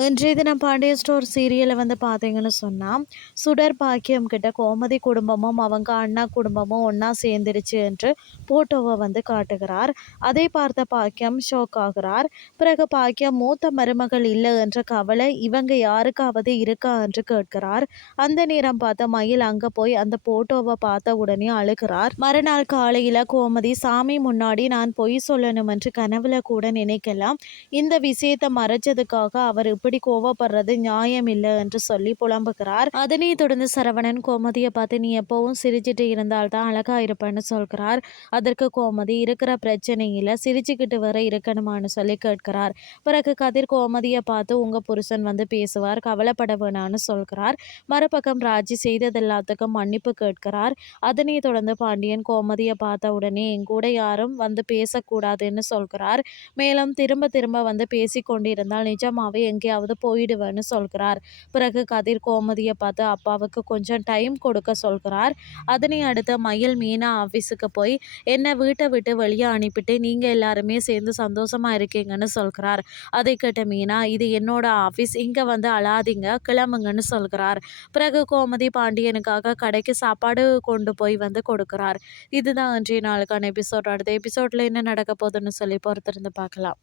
இன்றைய தினம் பாண்டிய ஸ்டோர் சீரியலை வந்து பார்த்தீங்கன்னு சொன்னால் சுடர் பாக்கியம் கிட்ட கோமதி குடும்பமும் அவங்க அண்ணா குடும்பமும் ஒன்றா சேர்ந்துருச்சு என்று போட்டோவை வந்து காட்டுகிறார். அதை பார்த்த பாக்கியம் ஷோக் ஆகிறார். பிறகு பாக்கியம் மூத்த மருமகள் இல்லை என்ற கவலை இவங்க யாருக்காவது இருக்கா? என்று கேட்கிறார். அந்த நேரம் பார்த்த மயில் அங்கே போய் அந்த போட்டோவை பார்த்த உடனே அழுகிறார். மறுநாள் காலையில் கோமதி சாமி முன்னாடி நான் பொய் சொல்லணும் என்று கனவுல கூட நினைக்கலாம். இந்த விஷயத்தை மறைச்சதுக்காக அவர் இப்படி கோவப்படுறது நியாயம் இல்லை என்று சொல்லி புலம்புகிறார். அதனை தொடர்ந்து சரவணன் கோமதியை பார்த்து நீ எப்பவும் சிரிச்சிட்டு இருந்தால்தான் அழகா இருப்பேன்னு சொல்கிறார். அதற்கு கோமதி இருக்கிற பிரச்சனையில சிரிச்சுக்கிட்டு வர இருக்கணுமான்னு சொல்லி கேட்கிறார். பிறகு கதிர் கோமதியை பார்த்து உங்க புருஷன் வந்து பேசுவார் கவலைப்பட வேணான்னு சொல்கிறார். மறுபக்கம் ராஜி செய்தது எல்லாத்துக்கும் மன்னிப்பு கேட்கிறார். அதனை தொடர்ந்து பாண்டியன் கோமதியை பார்த்த உடனே என் கூட யாரும் வந்து பேசக்கூடாதுன்னு சொல்கிறார். மேலும் திரும்ப திரும்ப வந்து பேசி கொண்டிருந்தால் நிஜமாவே எங்கேயாவது போயிடுவேன்னு சொல்கிறார். பிறகு கதிர் கோமதியை பார்த்து அப்பாவுக்கு கொஞ்சம் டைம் கொடுக்க சொல்கிறார். அதனை அடுத்து மயில் மீனா ஆஃபீஸுக்கு போய் என்னை வீட்டை விட்டு வெளியே அனுப்பிட்டு நீங்கள் எல்லாருமே சேர்ந்து சந்தோஷமாக இருக்கீங்கன்னு சொல்கிறார். அதை கேட்ட மீனா இது என்னோட ஆஃபீஸ் இங்கே வந்து அழாதீங்க கிளம்புங்கன்னு சொல்கிறார். பிறகு கோமதி பாண்டியனுக்காக கடைக்கு சாப்பாடு கொண்டு போய் வந்து கொடுக்கிறார். இதுதான் அன்றைய நாளுக்கான எபிசோட் அடுத்த எபிசோடில் என்ன நடக்க போகுதுன்னு சொல்லி பொறுத்திருந்து பார்க்கலாம்.